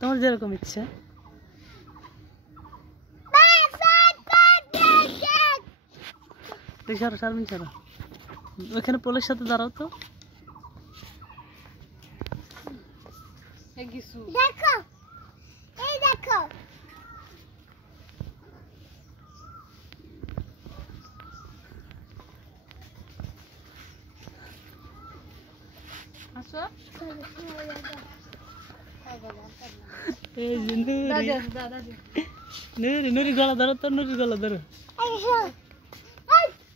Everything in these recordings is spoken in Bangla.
তোমার যেরকম ইচ্ছে। সরো শারমিন সরো, ওইখানে পোলের সাথে দাঁড়াও তো। দেখো এই দেখো আসো এই যে নুরি নুরি গলা ধরো তো, নুরি গলা ধরো।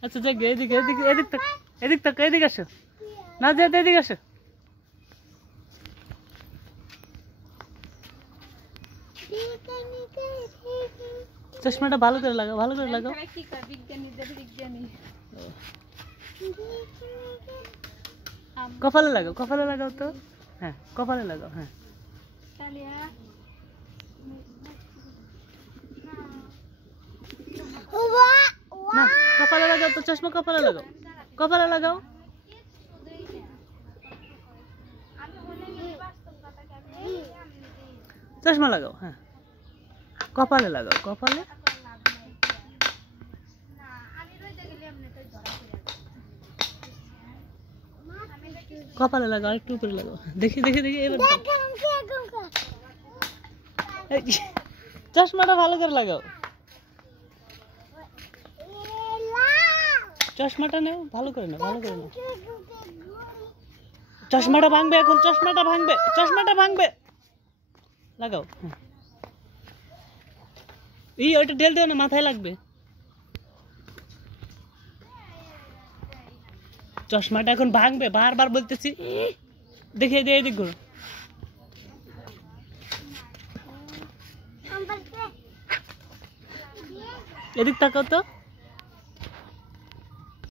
আচ্ছা যাক, এদিকে এদিকে এদিক তাক, এদিক তাক, এদিকে আসো না, যে এদিকে আসো। চশমাটা ভালো করে লাগাও, ভালো করে লাগাও। কপালে লাগাও, কপালে লাগাও তো। হ্যাঁ কপালে লাগাও। হ্যাঁ না, কপালে লাগাও তো, চশমা কপালে লাগাও, কপালে লাগাও। চশমা লাগাও, হ্যাঁ কপালে লাগাও, কপালে। কপালে লাগাও, একটু উপরে লাগাও। দেখি দেখি দেখি এবার চশমাটা ভালো করে লাগাও। চশমাটা নাও, ভালো করে নাও, ভালো করে নাও। চশমাটা ভাঙবে এখন, চশমাটা ভাঙবে, চশমাটা ভাঙবে। লাগাও। এই ওইটা ঢেল দিও না, মাথায় লাগবে। চশমাটা এখন ভাঙবে, বারবার বলতেছি। দেখে দিয়ে এদিক ঘুরো, এদিক তাকাও তো।